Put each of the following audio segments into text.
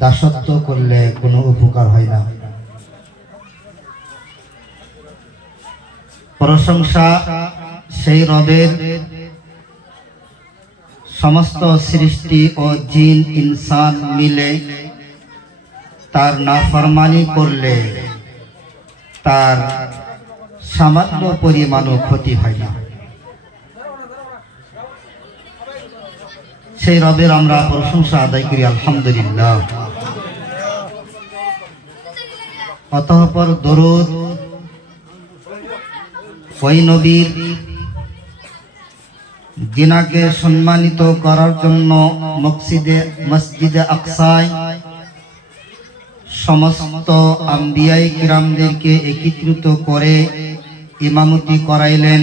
দাসত্ব করলে কোনো উপকার হয় না। প্রশংসা সেই রবের, সমস্ত সৃষ্টি ও জিন ইনসান মিলে তার নাফরমানি করলে তার সামান্য পরিমাণও ক্ষতি হয় না। সেই রবের আমরা প্রশংসা আদায় করি, আলহামদুলিল্লাহ। অতঃপর দরুদ ওই নবীর যিনাকে সম্মানিত করার জন্য মসজিদে আকসায় সমস্ত আম্বিয়ায়ে কিরামদেরকে একত্রিত করে ইমামতি করাইলেন।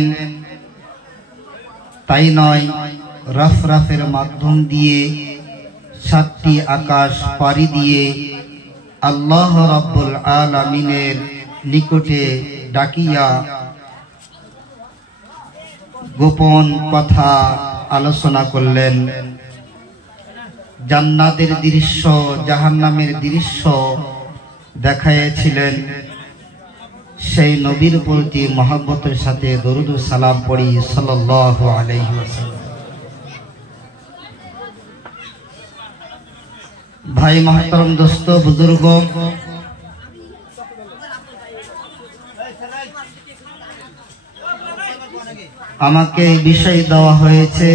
তাই নয়, রাফরাফের মাধ্যম দিয়ে 7টি আকাশ পাড়ি দিয়ে আল্লাহ রাব্বুল আলামিনের নিকটে ডাকিয়া গোপন কথা আলোচনা করলেন। জান্নাতের দৃশ্য, জাহান্নামের দৃশ্য দেখাইয়াছিলেন। সেই নবীর প্রতি মহব্বতের সাথে দরুদ ও সালাম পড়ি, সাল্লাল্লাহু আলাইহি ওয়াসাল্লাম। ভাই মহতরম, দোস্ত, বুজুর্গ, আমাকে বিষয় দেওয়া হয়েছে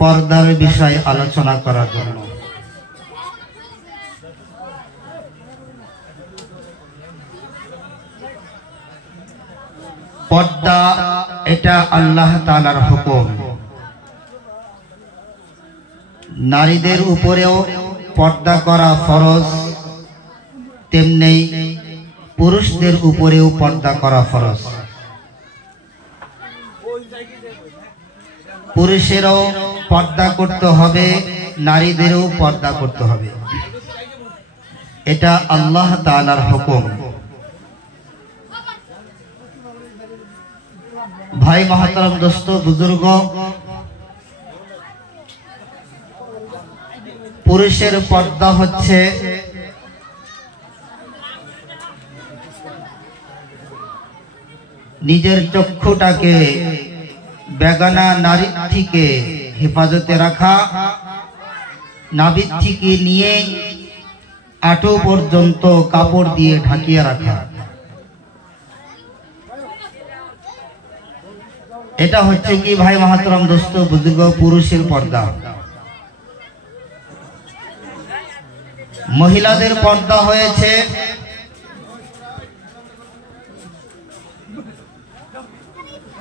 পর্দার বিষয় আলোচনা করার জন্য। পর্দা এটা আল্লাহ তাআলার হুকুম। নারীদের উপরেও পর্দা করা ফরজ, তেমনি পুরুষদের উপরেও পর্দা করা ফরজ। পুরুষেরও পর্দা করতে হবে, নারীদেরও পর্দা করতে হবে। এটা আল্লাহ তাআলার হুকুম। ভাই মহতরম, দোস্ত, বুজুর্গ, পুরুষের পর্দা হচ্ছে নিজের চক্ষুটাকে বেগানা নারীর থেকে হেফাজতে রাখা, নাভির থেকে নিয়ে আঁটু পর্যন্ত কাপড় দিয়ে ঢাকিয়ে রাখা। এটা হচ্ছে কি ভাই মহতরম, দোস্ত, বুজুর্গ, পুরুষের পর্দা। মহিলাদের পর্দা হয়েছে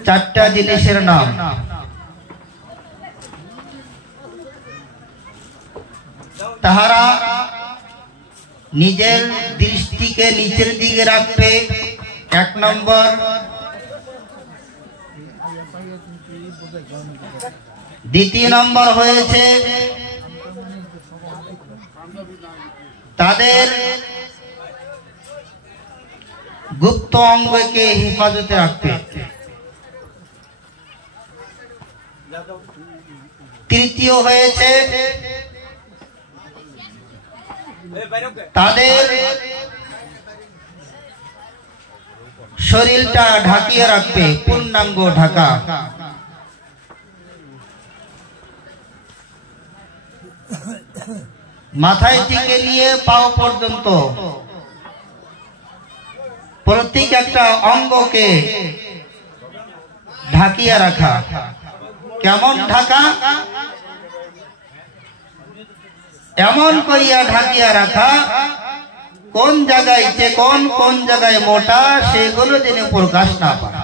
চারটা জিনিসের নাম। তাহারা নিজের দৃষ্টিকে নিচের দিকে রাখবে, 1 নম্বর। দ্বিতীয় নম্বর হয়েছে তাদের গুপ্ত অঙ্গকে হেফাজতে রাখবে। তৃতীয় হয়েছে তাদের শরীরটা ঢাকিয়ে রাখবে, পূর্ণাঙ্গ ঢাকা। মাথায় থেকে নিয়ে পাও পর্যন্ত প্রত্যেক একটা অঙ্গকে ঢাকিয়ে রাখা। কেমন ঢাকা? এমন করিয়া ঢাকিয়া রাখা কোন জায়গায় চিকন, কোন জায়গায় মোটা, সেগুলো যেন প্রকাশ না পায়।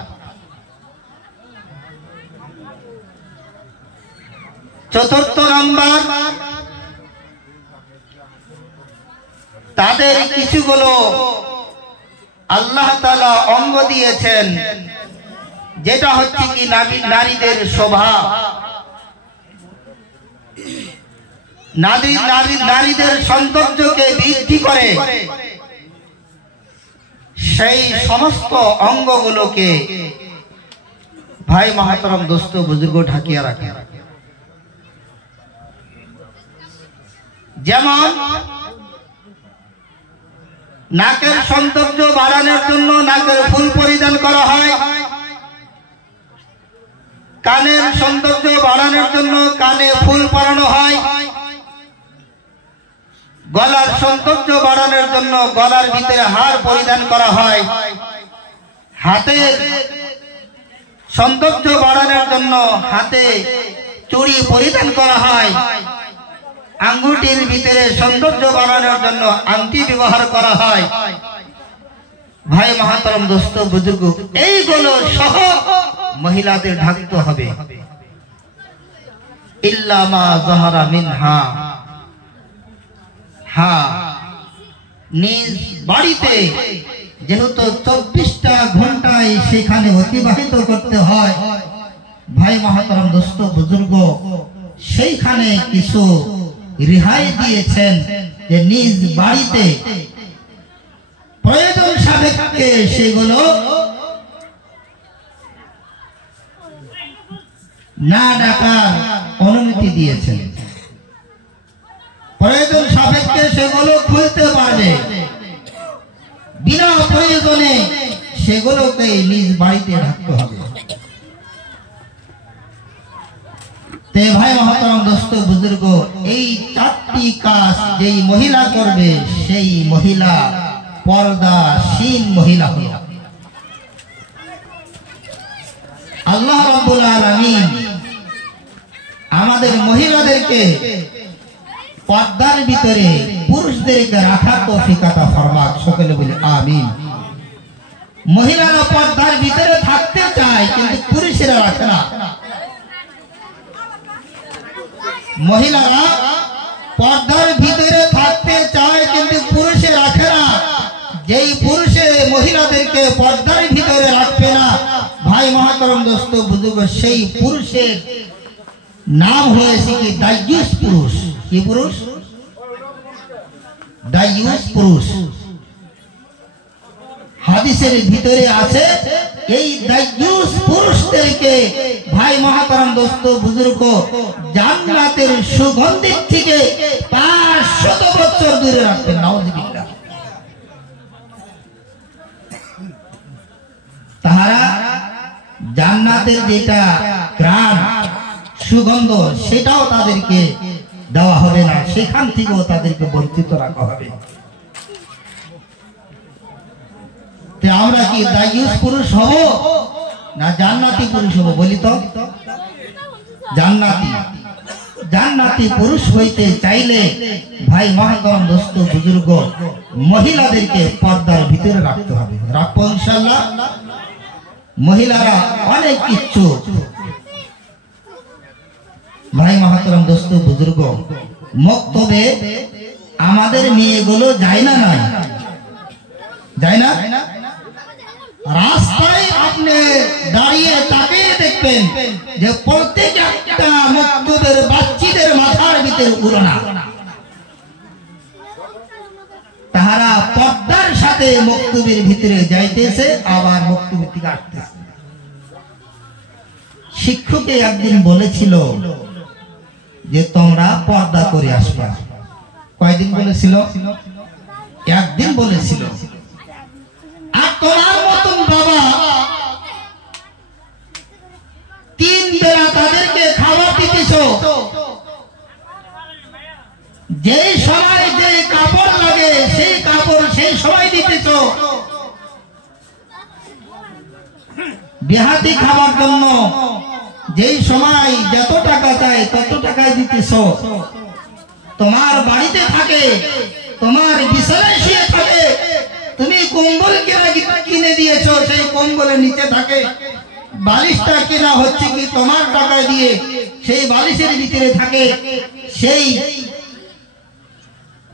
চতুর্থ নম্বর, তাদের কিছুগুলো আল্লাহ তাআলা অঙ্গ দিয়েছেন, যেটা হচ্ছে কি নারীদের শোভা। নারীদের সৌন্দর্যকে বৃদ্ধি করে সেই সমস্ত অঙ্গগুলোকে ভাই মহতরম, দোস্ত, বুজুর্গ, ঢাকিয়া রাখে। যেমন নাকের সৌন্দর্য বাড়ানোর জন্য নাকের ফুল পরিধান করা হয়, কানের সৌন্দর্য বাড়ানোর জন্য কানে ফুল পরানো হয়, গলার সৌন্দর্য বাড়ানোর জন্য গলার ভিতরে হার পরিধান করা হয়, হাতের সৌন্দর্য বাড়ানোর জন্য হাতে চুড়ি পরিধান করা হয়, আঙ্গুটির ভিতরে সৌন্দর্য বাড়ানোর জন্য আংটি ব্যবহার করা হয়। ভাই মহাতরম দোস্ত বুজুর্গ, এইগুলো সহ মহিলাদের ঢাকতে হবে। ইল্লা মা যাহারা মিনহা, হ্যাঁ নিজ বাড়িতে যেহেতু 24টা ঘন্টায় সেখানে অতিবাহিত করতে হয়, ভাই মহাতরম দোস্ত বুজুর্গ, সেইখানে কিছু রেহাই দিয়েছেন যে নিজ বাড়িতে প্রয়োজন সাপেক্ষে সেগুলো না ডাকার অনুমতি দিয়েছেন। প্রয়োজন সাপেক্ষে সেগুলো খুলতে পারবে, বিনা প্রয়োজনে সেগুলোকে নিজ বাড়িতে রাখতে হবে। তে ভাই মহাতরম দোস্ত বুজুর্গ, এই 4টি কাজ যেই মহিলা করবে সেই মহিলা পর্দাশীল মহিলা হল। আল্লাহ রাব্বুল আলামিন আমাদের মহিলাদেরকে পর্দার ভিতরে পুরুষদেরকে রাখার তৌফিক আতা ফরমাক। সকলে বলি আমিন। মহিলারা পর্দার ভিতরে থাকতে চায় কিন্তু পুরুষেরা রাখে না। মহিলারা পর্দার ভিতরে থাকতে চায় কিন্তু পুরুষে রাখে না। যেই পুরুষে মহিলাদেরকে পর্দার ভিতরে রাখবে না, ভাই মহাতরম দোস্ত বুজুর্গ, সেই পুরুষের নাম হয়েছে কি দায়ুস পুরুষ। কি পুরুষ? দায়ুস পুরুষ। হাদিসের ভিতরে আছে এই দায়ুস পুরুষদেরকে ভাই মহাতরম দোস্ত বুজুর্গ জান্নাতের সুগন্ধির থেকে 500 বছর দূরে রাখবেন। নাউযুবিল্লাহ। তাহারা জান্নাতের যেটা ঘ্রাণ সুগন্ধ সেটাও তাদেরকে দেওয়া হবে না, সেখান থেকেও তাদেরকে বঞ্চিত রাখা হবে। আমরা কি দায়ুস পুরুষ হব না জান্নাতি পুরুষ হব? বলি তো। জান্নাতি। জান্নাতি পুরুষ হইতে চাইলে ভাই মহাতরম দোস্ত বুজুর্গ মহিলাদেরকে পর্দার ভিতরে রাখতে হবে। রাখবো ইনশাআল্লাহ। মহিলারা অনেক ইচ্ছুক। ভাই মহাতরম দোস্ত বুজুর্গ, মক্তবে আমাদের মেয়েগুলো যায় না? নাই যায় না? রাস্তায় আপনি দাঁড়িয়ে তাকিয়ে দেখবেন যে প্রত্যেক একটা মক্তবের বাচ্চাদের মাথার ভিতরে উড়না। তাহারা পর্দার সাথে মক্তবের ভিতরে যাইতেছে, আবার মক্তবের থেকে আসতেছে। শিক্ষকে একদিন বলেছিল যে তোমরা পর্দা করে আসবা। কয়দিন বলেছিল? একদিন বলেছিল। আর তোমার মতন বাবা 3 বেলা তাদেরকে খাবার দিতেছ, যেই সময় যে কাপড় লাগে সেই কাপড় সেই সময় দিতেছ, দেহাতি খাবার জন্য যেই সময় যত টাকা চাই তত টাকায় দিতেছ, তোমার বাড়িতে থাকে, তোমার বিছানায় শুয়ে থাকে, তুমি কম্বল কিনে দিয়েছো, সেই কম্বলের নিচে থাকে, বালিশটা কেনা হচ্ছে কি তোমার টাকা দিয়ে, সেই বালিশের ভিতরে থাকে, সেই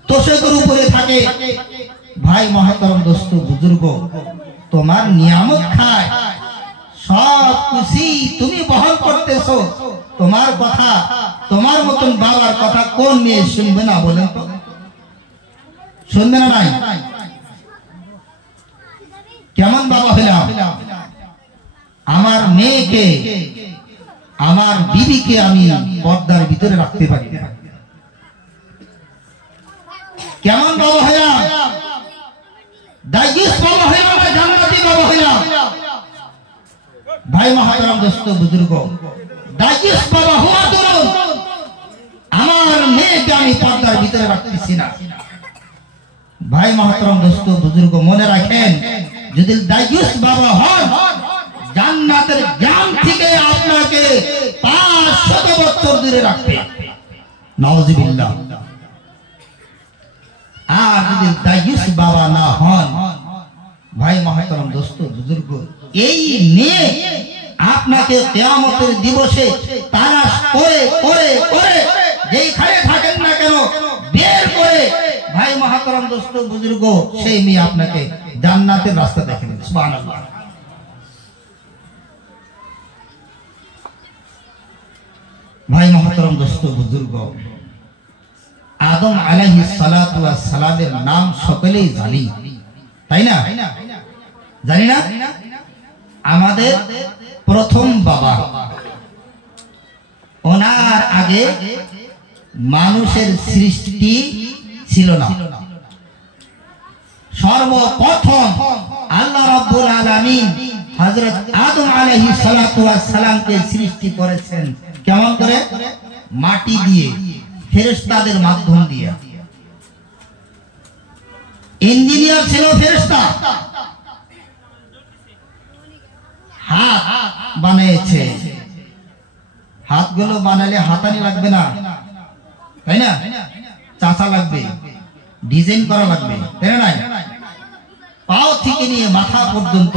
তোষকের উপরে থাকে। ভাই মহাতরম দোস্ত বুজুর্গ, তোমার নিয়ামত খায়, সব খুশি তুমি বহন করতেছো। তোমার কথা, তোমার মতন বাবার কথা কোন মেয়ে শুনবে না বলেন তো? শুনবে না? নাই? কেমন বাবা হইলাম? আমার মেয়েকে, আমার বিবিকে আমি পর্দার ভিতরে রাখতে পারি না। কেমন বাবা হইলাম? দায়ুস বাবা হইলাম না জান্নাতি বাবা হইলাম? ভাই মহাতারাম দোস্ত বুজুর্গ, দায়ুস বাবা হওয়া দরুন আমার মেয়েকে আমি পর্দার ভিতরে রাখতেছি না। ভাই মহাতারাম দোস্ত বুজুর্গ, মনে রাখেন, যদি দায়ুস বাবা হন, জান্নাতের জাম থেকে আপনাকে 500 বছর দূরে রাখবে। নাউজুবিল্লাহ। আর যদি দায়ুস বাবা না হন, ভাই মহাতারাম দোস্ত বুজুর্গ, এই নিয়ে আপনাকে কিয়ামতের দিবসে তালাশ করে করে করে যেইখানে থাকেন না কেন বের করে, ভাই মহাতারাম দোস্ত বুজুর্গ, সেই মেয়ে আপনাকে জান্নাতের রাস্তা দেখাবে। সুবহানাল্লাহ। ভাই মহাতারাম দোস্ত বুজুর্গ, আদম আলাইহিস সালাতু ওয়াস সালামের নাম সকলেই জানি, তাই না? জানি না? আমাদের প্রথম বাবা, ওনার আগে মানুষের সৃষ্টি ছিল না। সর্বপ্রথম আল্লাহ রাব্বুল আলামিন হযরত আদম আলাইহিস সালাতু ওয়াস সালামকে সৃষ্টি করেছেন কেমন করে? মাটি দিয়ে, ফেরেশতাদের মাধ্যম দিয়ে। ইঞ্জিনিয়ার ছিল ফেরেশতা, হাত বানিয়েছে। হাতগুলো বানালে হাতানি লাগবে না, তাই না? চাচা লাগবে, ডিজাইন করা লাগবে, তাই না? পাও থেকে নিয়ে মাথা পর্যন্ত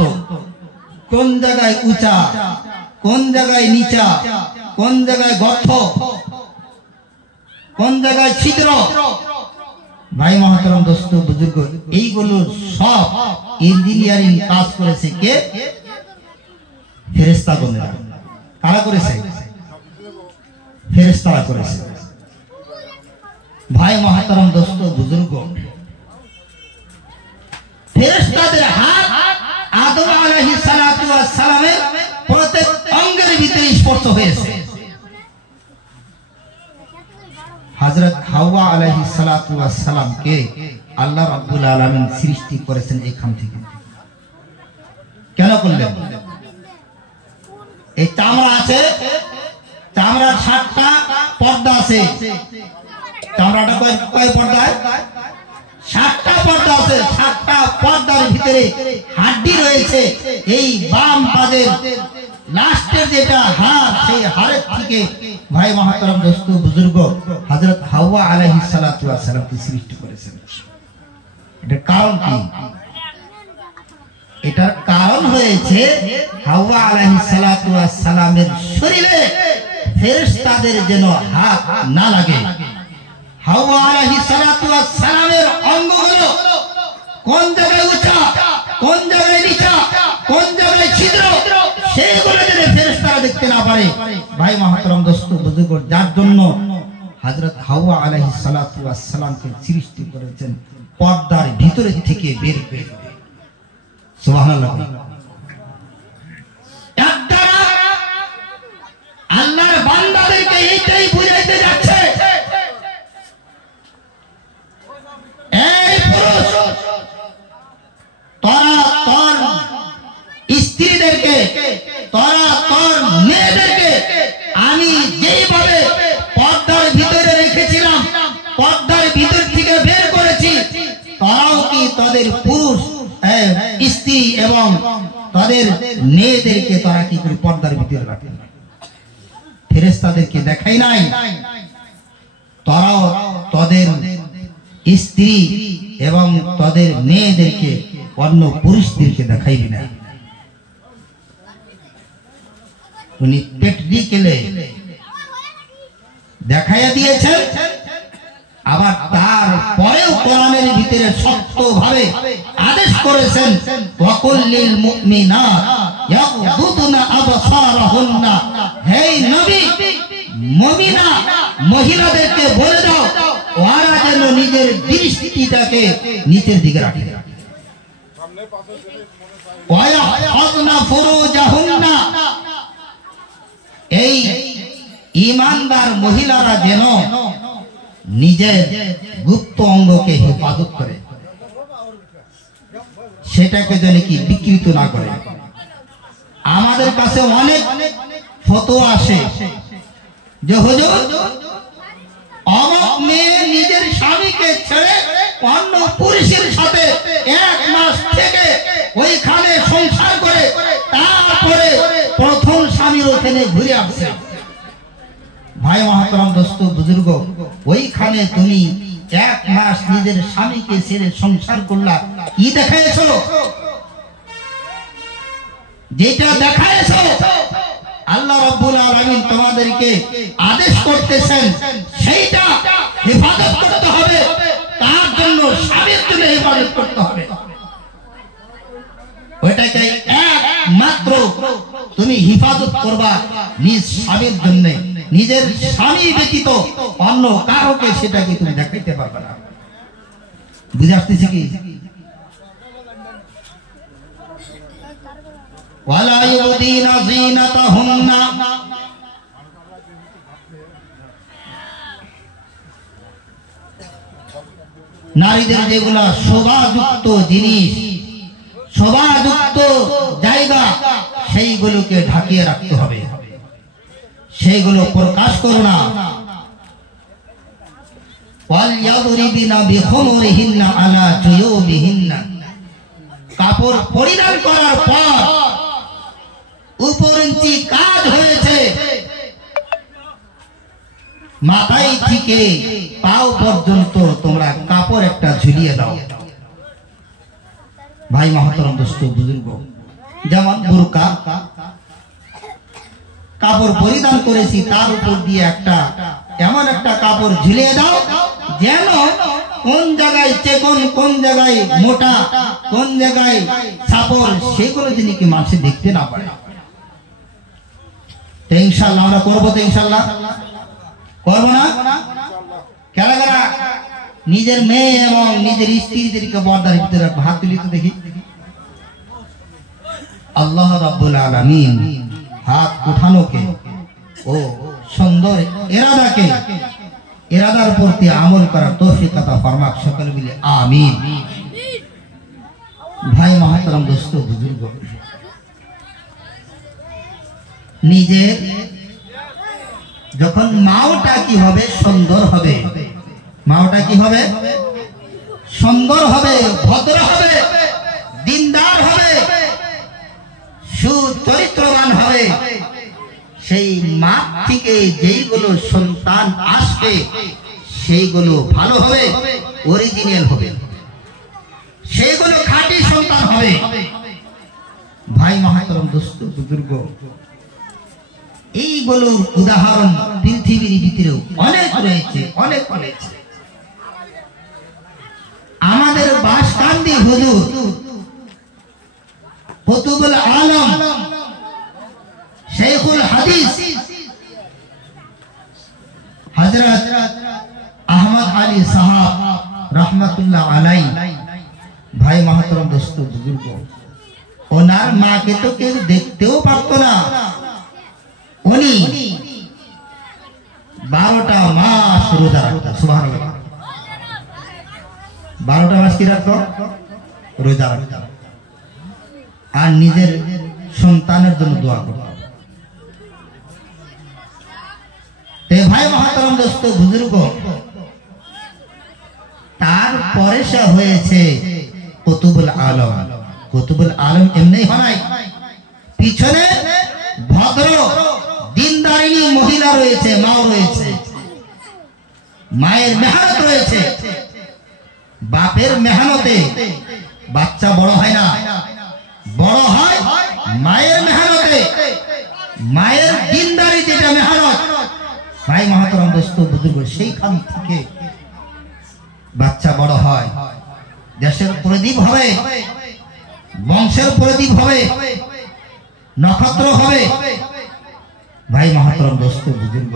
কোন জায়গায় উঁচা, কোন জায়গায় নিচা, কোন জায়গায় গর্ত, কোন জায়গায় ছিদ্র, ভাই মহাতারাম দোস্ত বুজুর্গ, এইগুলো সব ইঞ্জিনিয়ারিং কাজ করেছে কে? ফেরেশতাগণেরা। কারা করেছে? ফেরেশতারা করেছে। ভাই মহাতারাম দোস্ত বুজুর্গ, ফেরেশতাদের হাত আদম আলাইহিস সালাতু ওয়াস সালামের প্রত্যেক অঙ্গের ভিতরে স্পর্শ হয়েছে। হযরত হাওয়া আলাইহিস সালাতু ওয়াস সালামকে আল্লাহ রাব্বুল আলামিন সৃষ্টি করেছেন এখান থেকে। কেন করলেন? এই চামড়া আছে, চামড়ার 7টা পর্দা আছে। চামড়াটা কয় পর্দায়? 7টা পর্দা আছে। 7টা পর্দার ভিতরে হাড্ডি রয়েছে। এই বাম পাদের লাস্টের যেটা হাড়, সেই হাড়ের থেকে ভাই মহাতারাম দোস্ত বুজুর্গ হযরত হাওয়া আলাইহিস সালাতু ওয়াস সালামকে সৃষ্টি করেছেন। এটার কারণ কি? এটার কারণ হয়েছে হাওয়া আলাইহিস সালাতু ওয়াস সালামের শরীরে ফেরেশতাদের যেন হাত না লাগে। হাওয়া আলাইহিস সালাতু ওয়াস সালামের অঙ্গগুলো কোন জায়গায় উঁচা, কোন জায়গায় নিচা, কোন জায়গায় ছিদ্র, সেইগুলো যেন ফেরেশতারা দেখতে না পারে। ভাই মহাতারাম দোস্ত বুজুর্গ, যার জন্য হযরত হাওয়া আলাইহিস সালাতু ওয়াস সালামকে সৃষ্টি করেছেন পর্দার ভিতরে থেকে বের করে। সুবহানাল্লাহ। আল্লাহর বান্দাদেরকে এইটাই বুঝাইতে যাচ্ছে, এই পুরুষ, তোরা তোর স্ত্রীদেরকে, তোরা তোর মেয়েদেরকে আমি যেইভাবে পর্দার ভিতরে রেখেছিলাম, পর্দার ভিতর থেকে বের করেছি, তোরাও কি তাদের পুরুষ স্ত্রী এবং তাদের মেয়েদেরকে তারা কি করে পর্দার ভিতরে রাখে? ফেরেশতাদেরকে দেখাই নাই, তারাও তাদের স্ত্রী এবং তাদের মেয়েদেরকে অন্য পুরুষদেরকে দেখাইবি না। উনি প্র্যাকটিক্যালি দেখাইয়া দিয়েছেন, আবার তারপরেও কোরআনের ভিতরে শক্তভাবে আদেশ করেছেন, ওয়াকুল্লিল মুমিনাত ইয়াগুদুনা আবসারাহুন্না, হে নবী মুমিনা মহিলাদেরকে বলে দাও ওরা যেন নিজের দৃষ্টিটাকে নিচের দিকে রাখে। ওয়ায়াহফাযনা ফুরুজাহুন্না, এই ঈমানদার মহিলারা যেন নিজের গুপ্ত অঙ্গকে হেফাজত করে, সেটাকে যেন কি বিকৃত না করে। আমাদের কাছে অনেক ফতোয়া আসে যে হুজুর অমুক মেয়ে নিজের স্বামীকে ছেড়ে অন্য পুরুষের সাথে 1 মাস থেকে ওইখানে সংসার করে তারপরে প্রথম স্বামীর ওখানে ঘুরে আসছে। ভাই মহতরম দোস্ত বুজুর্গ, ওইখানে তুমি 1 মাস নিজের স্বামীকে ছেড়ে সংসার করলা, কি দেখাইছো? যেটা দেখাইছো আল্লাহ রাব্বুল আলামিন তোমাদেরকে আদেশ করতেছেন সেইটা হেফাজত করতে হবে, তার জন্য স্বামীর জন্য হেফাজত করতে হবে। ওইটাকে একমাত্র তুমি হেফাজত করবা নিজ স্বামীর জন্য, নিজের স্বামী ব্যতীত অন্য কাউকে সেটাকে তুমি দেখাইতে পারবে না। বুঝে আসতেছে কি? ওয়ালা ইউদিনা যিনাতাহুন্না, নারীদের যেগুলা শোভাযুক্ত জিনিস, শোভাযুক্ত জায়গা, সেইগুলোকে ঢাকিয়ে রাখতে হবে, সেইগুলো প্রকাশ করো না। ওয়াল ইয়াদরিবিনা বিখুমুরিহিন্না আলা জুয়ুবিহিন্না, কাপড় পরিধান করার পর উপরঞ্চি কাজ হয়েছে, মাথায় থেকে পাও পর্যন্ত তোমরা কাপড় একটা ঝুলিয়ে দাও। ভাই মহতরম দোস্ত বুজুর্গ, যেমন বুরকা কাপড় পরিধান করেছি, তার উপর দিয়ে একটা এমন একটা কাপড় ঝুলিয়ে দাও যেন কোন জায়গায় চেকন, কোন জায়গায় মোটা, কোন জায়গায় ছাপর, সেগুলো যিনি কি মানুষ দেখতে না পারে। তো ইনশাআল্লাহ আমরা করবো, তো ইনশাআল্লাহ করবো না? কারা কারা নিজের মেয়ে এবং নিজের স্ত্রীদেরকে পর্দার ভিতরে রাখবো? হাত তুলি তো দেখি। আল্লাহ রাব্বুল আলামিন হাত উঠানোকে ও সুন্দর ইরাদাকে, ইরাদার প্রতি আমল করার তৌফিক আতা ফরমাক, সকলে মিলে আমিন। ভাই মহতরম দোস্ত বুজুর্গ, নিজে যখন মাওটা কি হবে? সুন্দর হবে। মাওটা কি হবে? সুন্দর হবে, ভদ্র হবে, দিনদার হবে, সুচরিত্রবান হবে। সেই মা থেকে যেইগুলো সন্তান আসবে সেইগুলো ভালো হবে, অরিজিনাল হবে, সেইগুলো খাঁটি সন্তান হবে। ভাই মহতরম দোস্ত বুজুর্গ, এইগুলোর উদাহরণ পৃথিবীর ভিতরেও অনেক রয়েছে, অনেক রয়েছে। আমাদের বাসকান্দি হুজুর কুতুবুল আলম শেখুল হাদিস হযরত আহমদ আলী সাহাব রহমাতুল্লাহ আলাইহি, ভাই মহতরম দোস্ত বুজুর্গ, ওনার মাকে তো কেউ দেখতেও পারত না। উনি 12টা মাস রোজা রাখতেন। সুবহানাল্লাহ, 12টা মাস কি রাখতো? রোজা রাখতেন। আর নিজের সন্তানের জন্য দোয়া করতেন। ভাই মহতরম দোস্ত বুজুর্গ, তারপরে সে হয়েছে কুতুবুল আলম। কুতুবুল আলম এমনি হয়, পিছনে ভদ্র দিনদারিনী মহিলা রয়েছে, মাও রয়েছে, মায়ের মেহনত রয়েছে। বাপের মেহনতে বাচ্চা বড় হয় না, বড় হয় মায়ের মেহনতে, মায়ের দিনদারি যেটা মেহনত। ভাই মহতরম দোস্ত বুজুর্গ, সেইখান থেকে বাচ্চা বড় হয়, দেশের প্রদীপ হবে, বংশের প্রদীপ হবে, নক্ষত্র হবে। ভাই মহতরম দোস্ত বুজুর্গ,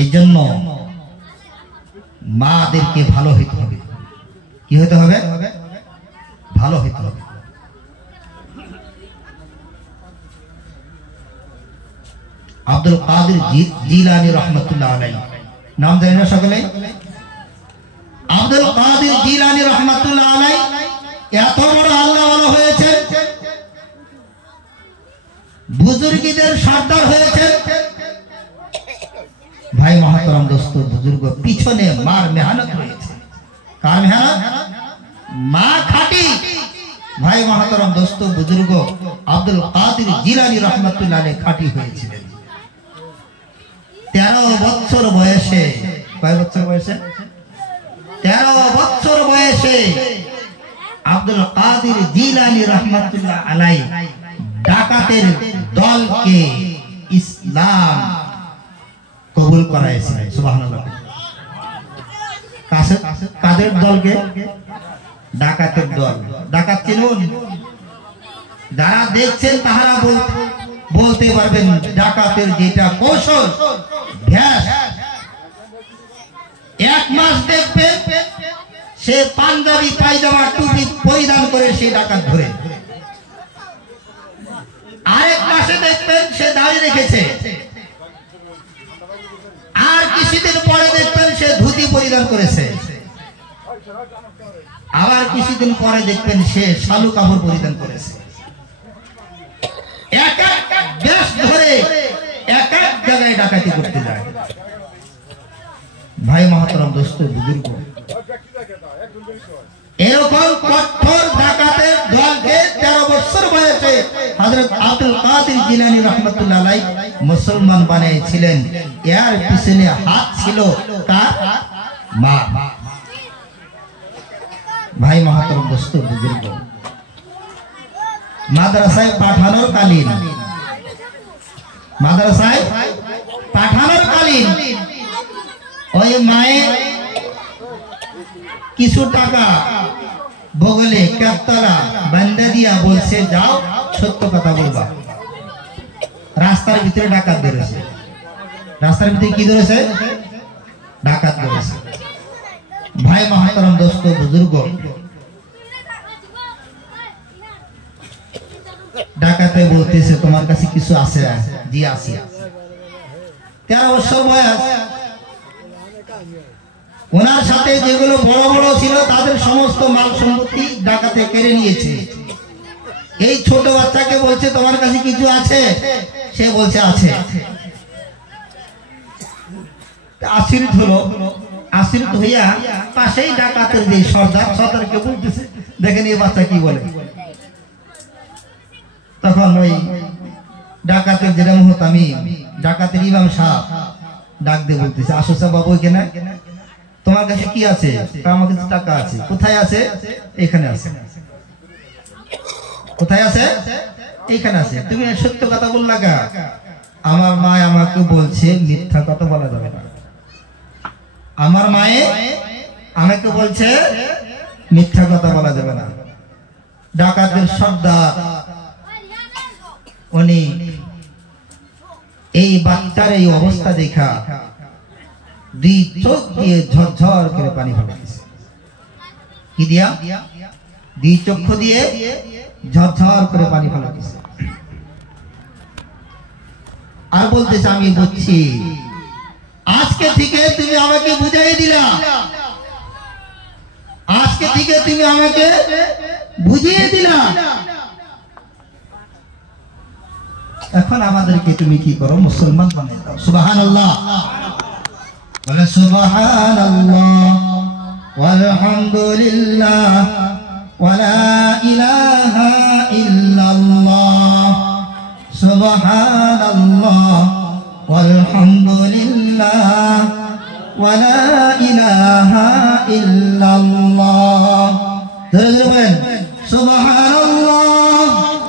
এই জন্য মাদেরকে ভালো হইতে হবে। কি হতে হবে? ভালো হইতে হবে। আব্দুল কাদের জিলানী রহমাতুল্লাহ আলাইহি নাম জানি না সকলে? আব্দুল কাদের জিলানী রাহমাতুল্লাহ আলাইহি এত বড় আল্লাহওয়ালা হয়েছেন, বুজুর্গদের সর্দার হয়েছেন। ভাই মহতরম দোস্ত বুজুর্গ পিছনে মার মেহনত হয়েছে। কার মেহনত? মা খাটি। ভাই মহতরম দোস্ত বুজুর্গ আব্দুল কাদের জিলানী রাহমাতুল্লাহ আলাইহি খাটি হয়েছিলেন। 13 বছর বয়সে, কয় বছর বয়সে? 13 বছর বয়সে আব্দুল কাদের জিলানী রাহমাতুল্লাহ আলাইহি ডাকাতের দলকে ইসলাম কবুল করাইছিলেন। সুবহানাল্লাহ। কাদের দলকে? ডাকাতের দল। ডাকাত চিনুন? যারা দেখছেন তাহারা বলতে পারবেন ডাকাতের যেটা কৌশল, ভ্যাস। 1 মাস দেখবেন সে পাঞ্জাবি পায়জামা টুপি পরিধান করে সে ডাকাত ধরে, আরেক মাসে দেখবেন সে দাড়ি রেখেছে, আর কিছুদিন পরে দেখবেন সে ধুতি পরিধান করেছে, আবার কিছুদিন পরে দেখবেন সে শালু কাপড় পরিধান করেছে। এক এক দেশ ধরে এক এক জায়গায় ডাকাতি করতে যায়। ভাই মহতরম দোস্ত বুজুর্গ, এরকম কঠোর ডাকাতের দলকে 13 বছর বয়সে হযরত আব্দুল কাদের জিলানী রাহমাতুল্লাহ আলাইহি মুসলমান বানিয়েছিলেন। এর পিছনে হাত ছিল কার? মা। ভাই মহতরম দোস্ত বুজুর্গ, মাদ্রাসায় পাঠানোর কালীন ওই মায়ের কিছু টাকা বগলে ক্যাপতলা বান্ধা দিয়া বলছে, যাও সত্য কথা বলবা। রাস্তার ভিতরে ডাকাত ধরেছে। রাস্তার ভিতরে কি ধরেছে? ডাকাত ধরেছে। ভাই মহতরম দোস্ত বুজুর্গ, ডাকাতে বলতেছে, তোমার কাছে কিছু আছে? জি আছে। 13 বছর বয়স। ওনার সাথে যেগুলো বড় বড় ছিল তাদের সমস্ত মাল সম্পত্তি ডাকাতে কেড়ে নিয়েছে। এই ছোট বাচ্চাকে বলছে, তোমার কাছে কিছু আছে? সে বলছে আছে। আশীর্বাদ হলো, আশীর্বাদ হইয়া পাশেই ডাকাতের যে সর্দারকে বলতেছে, দেখেন এই বাচ্চা কি বলে। তখন ওই ডাকাতের যেটা মুহতামি, ডাকাতের ইমাম সাহেব ডাক দিয়ে বলতেছে, আসো সাহেব বাবু, এখানে তোমার কাছে কি আছে? আমার কাছে টাকা আছে। কোথায় আছে? এখানে আছে। কোথায় আছে? এখানে আছে। তুমি সত্য কথা বললা কা? আমার মা আমাকে বলছে মিথ্যা কথা বলা যাবে না। আমার মায়ে আমাকে বলছে মিথ্যা কথা বলা যাবে না। ডাকাতের সর্দার উনি এই বাচ্চার এই অবস্থা দেখা 2 চোখ দিয়ে ঝরঝর করে পানি ফেলতেছে। কি দিয়া? 2 চক্ষু দিয়ে ঝরঝর করে পানি ফেলতেছে। আর বলতেছে, আমি বুঝছি, আজকে থেকে তুমি আমাকে বুঝাই দিলা, আজকে থেকে তুমি আমাকে বুঝিয়ে দিলা, এখন আমাদেরকে তুমি কি করো? মুসলমান বানিয়ে দাও। সুবহানাল্লাহ। বলে সুবহানাল্লাহ ওয়ালহামদুলিল্লাহ ওয়ালা ইলাহা ইল্লাল্লাহ। সুবহানাল্লাহ ওয়ালহামদুলিল্লাহ ওয়ালা ইলাহা ইল্লাল্লাহ। ধরে ধরে বলেন সুবহানাল্লাহ